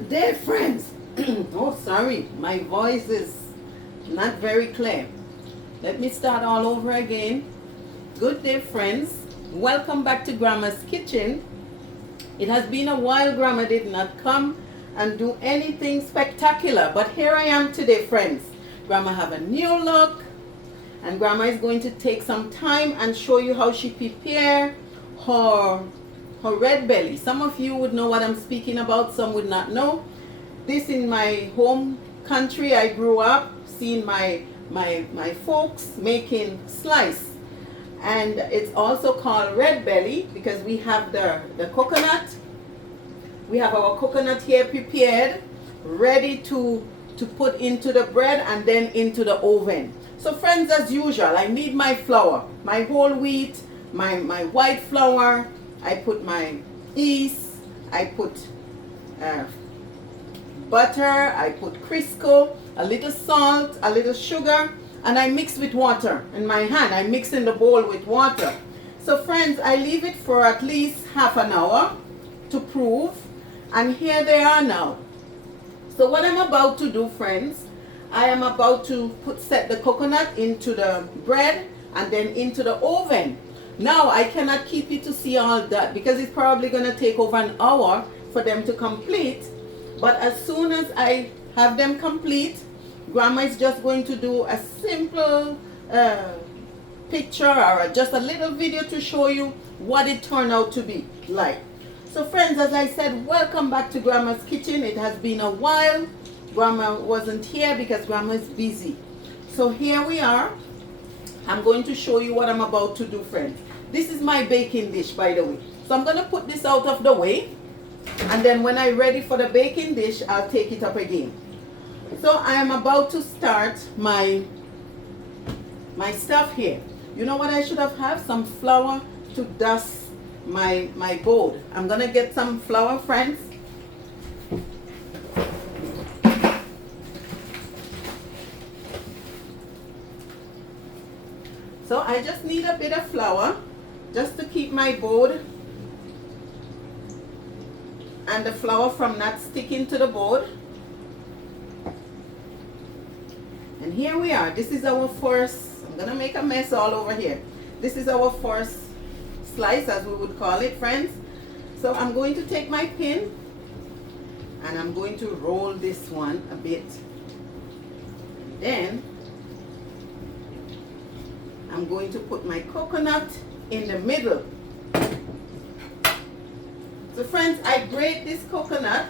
Good day, friends. Oh, sorry, my voice is not very clear. Let me start all over again. Good day, friends. Welcome back to Grandma's Kitchen. It has been a while. Grandma did not come and do anything spectacular, but here I am today, friends. Grandma have a new look, and Grandma is going to take some time and show you how she prepare her red belly. Some of you would know what I'm speaking about, some would not know. This in my home country, I grew up seeing my folks making slice, and it's also called red belly because we have the coconut. We have our coconut here prepared, ready to put into the bread and then into the oven. So friends, as usual, I need my flour, my whole wheat, my white flour. I put my yeast, I put butter, I put Crisco, a little salt, a little sugar, and I mix with water in my hand. I mix in the bowl with water. So friends, I leave it for at least half an hour to prove, and here they are now. So what I'm about to do, friends, I am about to set the coconut into the bread and then into the oven. Now I cannot keep you to see all that because it's probably going to take over an hour for them to complete. But as soon as I have them complete, Grandma is just going to do a simple picture or just a little video to show you what it turned out to be like. So friends, as I said, welcome back to Grandma's Kitchen. It has been a while. Grandma wasn't here because Grandma is busy. So here we are. I'm going to show you what I'm about to do, friends. This is my baking dish, by the way. So I'm going to put this out of the way, and then when I'm ready for the baking dish, I'll take it up again. So I am about to start my stuff here. You know what I should have some flour to dust my bowl. I'm going to get some flour, friends. So I just need a bit of flour just to keep my board and the flour from not sticking to the board. And here we are. This is our first, I'm gonna make a mess all over here. This is our first slice, as we would call it, friends. So I'm going to take my pin and I'm going to roll this one a bit. And then I'm going to put my coconut in the middle. So friends, I grate this coconut.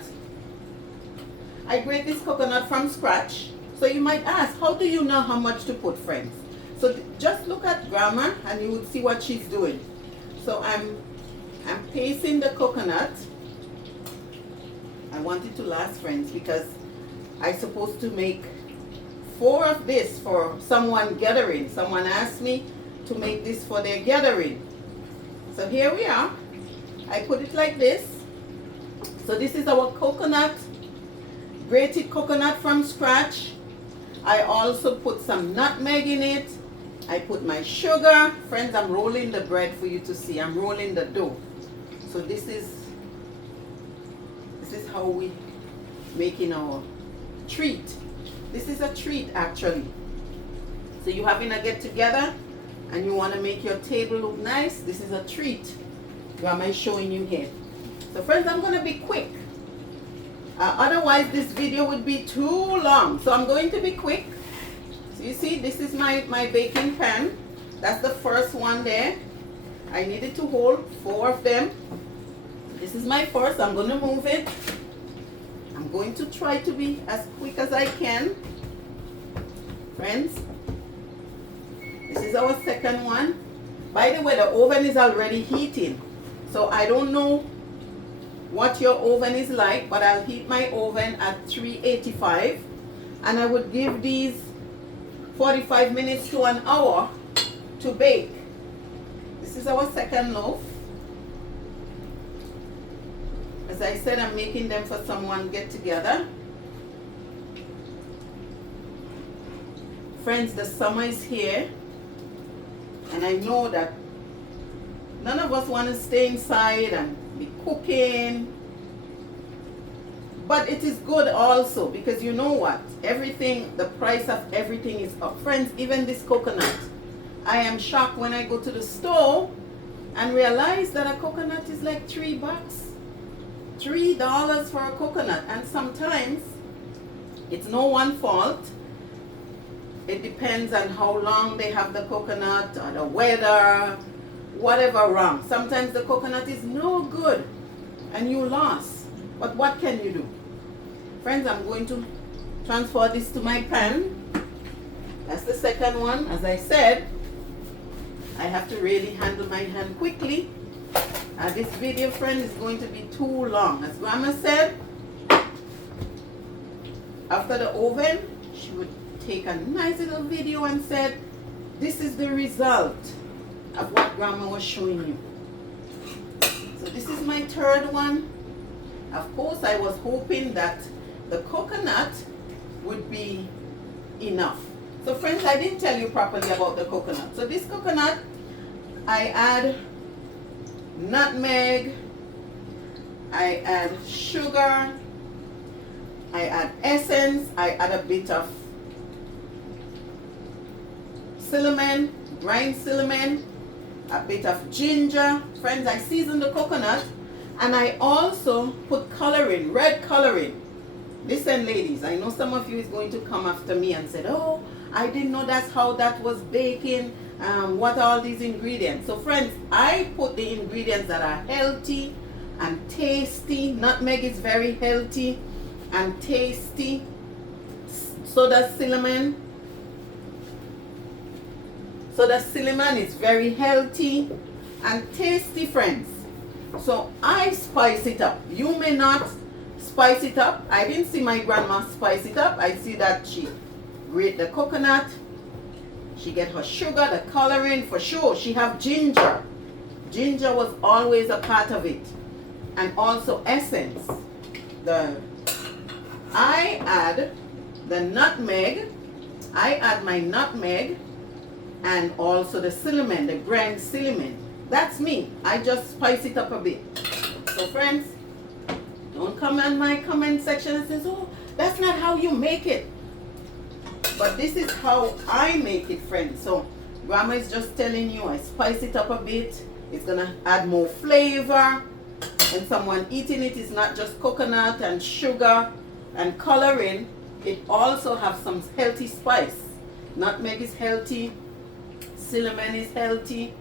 I grate this coconut from scratch. So you might ask, how do you know how much to put, friends? So just look at Grandma and you would see what she's doing. So I'm pasting the coconut. I want it to last, friends, because I'm supposed to make 4 of this for someone gathering. Someone asked me to make this for their gathering. So here we are. I put it like this. So this is our coconut, grated coconut from scratch. I also put some nutmeg in it. I put my sugar. Friends, I'm rolling the bread for you to see. I'm rolling the dough. So this is how we making our treat. This is a treat, actually. So you having a get together and you want to make your table look nice. This is a treat Grandma is showing you here. So friends, I'm going to be quick. Otherwise this video would be too long. So I'm going to be quick. So you see, this is my baking pan. That's the first one there. I needed to hold 4 of them. This is my first. I'm going to move it. I'm going to try to be as quick as I can. Friends, this is our second one. By the way, the oven is already heating. So I don't know what your oven is like, but I'll heat my oven at 385. And I would give these 45 minutes to an hour to bake. This is our second loaf. As I said, I'm making them for someone get together. Friends, the summer is here, and I know that none of us want to stay inside and be cooking. But it is good also, because you know what? Everything, the price of everything is up. Friends, even this coconut. I am shocked when I go to the store and realize that a coconut is like $3. $3 for a coconut. And sometimes it's no one fault. It depends on how long they have the coconut, or the weather, whatever wrong. Sometimes the coconut is no good and you lost. But what can you do? Friends, I'm going to transfer this to my pan. That's the second one. As I said, I have to really handle my hand quickly. This video, friend, is going to be too long. As Grandma said, after the oven, she would take a nice little video and said, this is the result of what Grandma was showing you. So this is my third one. Of course, I was hoping that the coconut would be enough. So friends, I didn't tell you properly about the coconut. So this coconut, I add nutmeg, I add sugar, I add essence, I add a bit of cinnamon, grind cinnamon, a bit of ginger. Friends, I season the coconut, and I also put coloring, red coloring. Listen, ladies, I know some of you is going to come after me and said, oh, I didn't know that's how that was baking. What are all these ingredients? So friends, I put the ingredients that are healthy and tasty. Nutmeg is very healthy and tasty. So does cinnamon. So the cinnamon is very healthy and tasty, friends. So I spice it up. You may not spice it up. I didn't see my grandma spice it up. I see that she grate the coconut. She get her sugar, the coloring, for sure. She have ginger. Ginger was always a part of it. And also essence. I add the nutmeg. I add my nutmeg and also the cinnamon, the ground cinnamon. That's me. I just spice it up a bit. So friends, don't come in my comment section and say, oh, that's not how you make it. But this is how I make it, friends. So Grandma is just telling you, I spice it up a bit. It's gonna add more flavor. And someone eating it is not just coconut and sugar and coloring. It also have some healthy spice. Nutmeg is healthy. Cinnamon is healthy.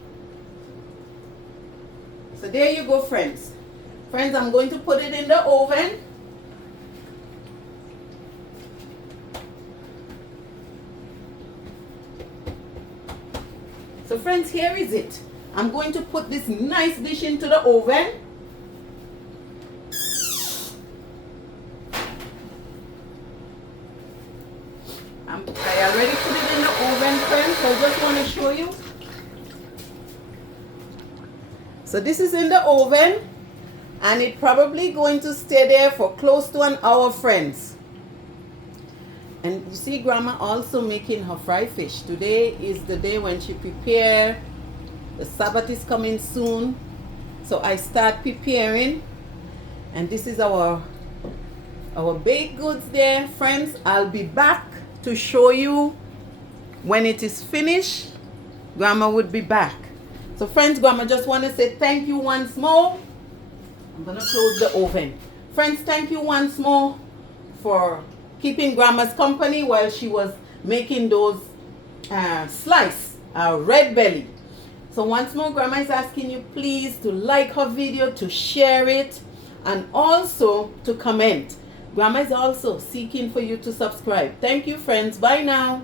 So there you go, friends. Friends, I'm going to put it in the oven. So friends, here is it. I'm going to put this nice dish into the oven. I already put it in the oven, friends, so I just want to show you. So this is in the oven, and it's probably going to stay there for close to an hour, friends. And you see Grandma also making her fried fish. Today is the day when she prepare. The Sabbath is coming soon. So I start preparing. And this is our baked goods there, friends. I'll be back to show you when it is finished. Grandma would be back. So friends, Grandma just want to say thank you once more. I'm going to close the oven. Friends, thank you once more for keeping Grandma's company while she was making those slice, red belly. So once more, Grandma is asking you please to like her video, to share it, and also to comment. Grandma is also seeking for you to subscribe. Thank you, friends. Bye now.